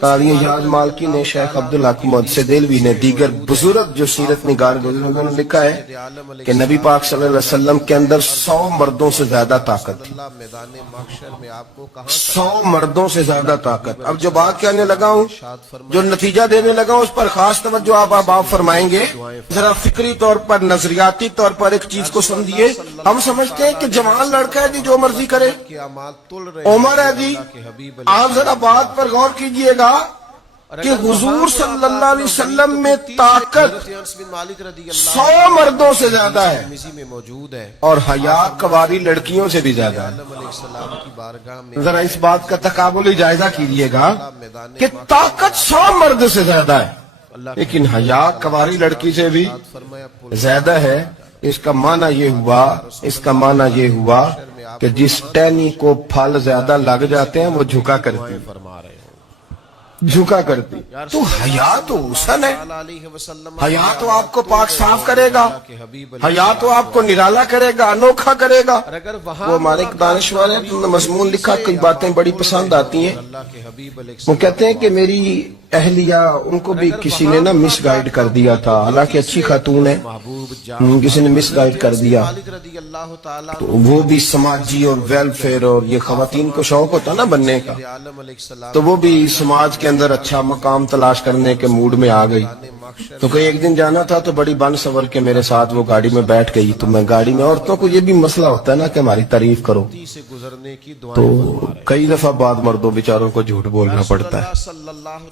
قاضی یاد مالکی نے شیخ عبدالحق محدث دہلوی نے دیگر بزرگ جو سیرت نگار گزرے انہوں نے لکھا ہے کہ نبی پاک صلی اللہ علیہ وسلم کے اندر 100 مردوں سے زیادہ طاقت تھی، 100 مردوں سے زیادہ طاقت۔ اب جو بات کہنے لگا ہوں، جو نتیجہ دینے لگا ہوں، اس پر خاص توجہ آپ فرمائیں گے۔ ذرا فکری طور پر، نظریاتی طور پر ایک چیز کو سمجھیے۔ ہم سمجھتے ہیں کہ جوان لڑکا ہے جی جو مرضی کرے، عمر ہے جی۔ آپ ذرا بات پر غور کیجئے گا کہ حضور صلی اللہ علیہ وسلم میں طاقت 100 مردوں سے زیادہ ہے اور حیا کواری لڑکیوں سے بھی زیادہ ہے۔ ذرا اس بات کا تقابلی جائزہ کیجئے گا کہ طاقت 100 مرد سے زیادہ ہے لیکن حیا کواری لڑکی سے بھی زیادہ ہے۔ اس کا معنی یہ ہوا کہ جس ٹہنی کو پھل زیادہ لگ جاتے ہیں وہ جھکا کرتی، تو حیا تو حسن ہے، حیا تو آپ کو پاک صاف کرے گا، حیا تو آپ کو نرالا کرے گا، انوکھا کرے گا۔ وہ ہمارے ایک دانشور ہیں، انہوں نے مضمون لکھا، کئی باتیں بڑی پسند آتی ہیں۔ وہ کہتے ہیں کہ میری اہلیہ، ان کو بھی کسی نے مس گائیڈ کر دیا تھا، حالانکہ اچھی خاتون ہے، کسی نے مس گائیڈ کر دیا، تو وہ بھی سماجی اور ویلفیئر اور یہ خواتین کو شوق ہوتا نا بننے کا، تو وہ بھی سماج کے اندر اچھا مقام تلاش کرنے کے موڈ میں آ گئی۔ تو کہ ایک دن جانا تھا تو بڑی بن سور کے میرے ساتھ وہ گاڑی میں بیٹھ گئی، تو میں گاڑی میں، عورتوں کو یہ بھی مسئلہ ہوتا ہے نا کہ ہماری تعریف کرو، تو کئی دفعہ بعد مردوں بیچاروں کو جھوٹ بولنا پڑتا ہے،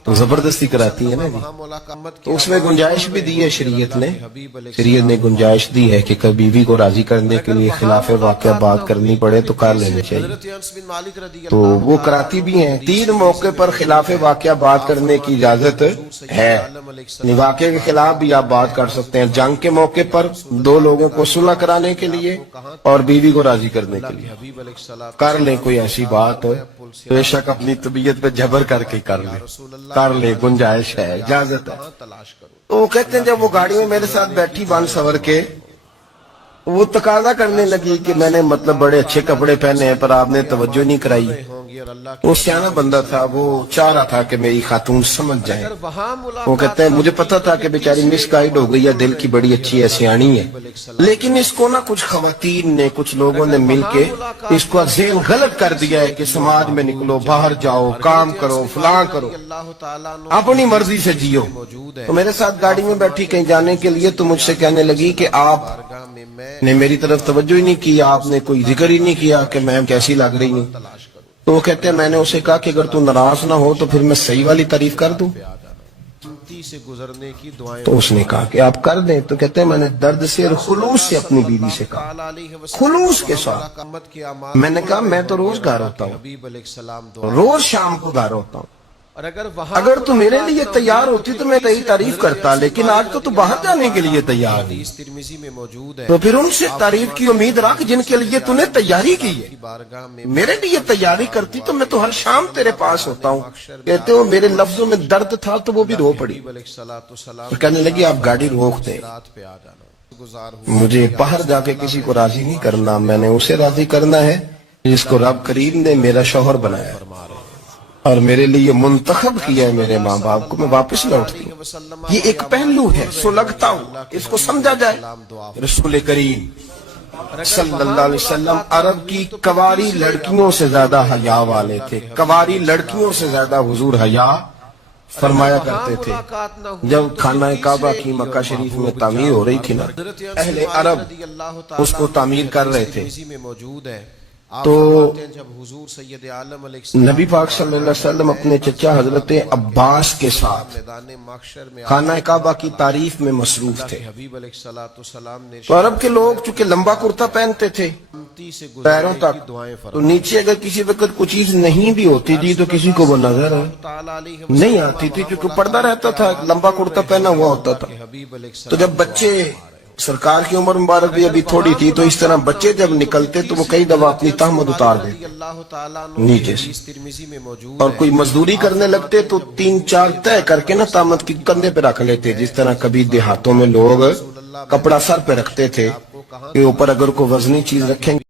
تو زبردستی کراتی ہے نا جی۔ تو اس میں گنجائش بھی دی ہے شریعت نے گنجائش دی ہے کہ کبھی بیوی کو راضی کرنے کے لیے خلاف واقعہ بات کرنی پڑے تو کر لینی چاہیے، تو وہ کراتی بھی ہیں۔ 3 موقع پر خلاف واقعہ بات کرنے کی اجازت ہے، واقعے کے خلاف بھی آپ بات کر سکتے ہیں، جنگ کے موقع پر 2 لوگوں کو صلح کرانے کے لیے اور بیوی کو راضی کرنے کے لیے کر لیں کوئی ایسی بات، بے شک اپنی طبیعت پہ جبر کر کے کر لیں، گنجائش ہے، اجازت ہے۔ تو وہ کہتے ہیں جب وہ گاڑی میں میرے ساتھ بیٹھی بن سور کے، وہ تقاضا کرنے لگی کہ میں نے بڑے اچھے کپڑے پہنے ہیں پر آپ نے توجہ نہیں کرائی۔ وہ سیانا بندہ تھا، وہ چاہ رہا تھا کہ میری خاتون سمجھ جائے۔ وہ کہتے ہیں مجھے پتا تھا کہ بیچاری مس گائیڈ ہو گئی ہے، دل کی بڑی اچھی ہے، سیانی ہے، لیکن اس کو کچھ خواتین نے، کچھ لوگوں نے مل کے اس کو ذہن غلط کر دیا ہے کہ سماج میں نکلو، باہر جاؤ، کام کرو، فلاں کرو، اپنی مرضی سے جیو۔ تو میرے ساتھ گاڑی میں بیٹھی کہیں جانے کے لیے، تو مجھ سے کہنے لگی کہ آپ نے میری طرف توجہ ہی نہیں کی، آپ نے کوئی ذکر ہی نہیں کیا کہ میں کیسی لگ رہی ہوں۔ تو وہ کہتے ہیں میں نے اسے کہا کہ اگر تو ناراض نہ ہو تو پھر میں صحیح والی تعریف کر دوں، تو اس نے کہا کہ آپ کر دیں۔ تو کہتے ہیں میں نے درد سے اور خلوص سے اپنی بیوی سے کہا، خلوص کے ساتھ، میں نے کہا میں تو روز گھر ہوتا ہوں، روز شام کو گھر ہوتا ہوں، اگر تو میرے لیے تیار ہوتی تو میں تیری تعریف کرتا، لیکن آج تو باہر جانے کے لیے تیار نہیں، تو پھر ان سے تعریف کی امید رکھ جن کے لیے تو نے تیاری کی ہے۔ میرے لیے تیاری کرتی تو میں تو ہر شام تیرے پاس ہوتا ہوں۔ کہتے ہو میرے لفظوں میں درد تھا تو وہ بھی رو پڑی، کہنے لگی آپ گاڑی روک دیں، مجھے باہر جا کے کسی کو راضی نہیں کرنا، میں نے اسے راضی کرنا ہے جس کو رب کریم نے میرا شوہر بنایا اور میرے لیے منتخب کیا ہے، میرے ماں باپ کو، میں واپس لوٹتی ہوں۔ یہ ایک پہلو ہے، سلگتا ہوں، اس کو سمجھا جائے۔ رسول کریم صلی اللہ علیہ وسلم عرب کی کواری لڑکیوں سے زیادہ حیا والے تھے، کواری لڑکیوں سے زیادہ حضور حیا فرمایا کرتے تھے۔ جب خانہ کعبہ کی مکہ شریف میں تعمیر ہو رہی تھی نا، اہل عرب اس کو تعمیر کر رہے تھے، تو نبی پاک صلی اللہ علیہ وسلم اپنے چچا حضرت عباس کے ساتھ خانہ کعبہ کی تعریف میں مصروف تھے۔ تو عرب کے لوگ چونکہ لمبا کرتا پہنتے تھے پیروں تک، تو نیچے اگر کسی وقت کچھ چیز نہیں بھی ہوتی تھی تو کسی کو وہ نظر نہیں آتی تھی، کیونکہ پردہ رہتا تھا، لمبا کرتا پہنا ہوا ہوتا تھا۔ تو جب بچے، سرکار کی عمر مبارک بھی ابھی تھوڑی تھی، تو اس طرح بچے جب نکلتے تو وہ کئی دفعہ اپنی تہمت اتار دیتے نیچے سے، اور کوئی مزدوری کرنے لگتے تو 3-4 طے کر کے تہمت کی کندھے پہ رکھ لیتے، جس طرح کبھی دیہاتوں میں لوگ کپڑا سر پہ رکھتے تھے کہ اوپر اگر کوئی وزنی چیز رکھیں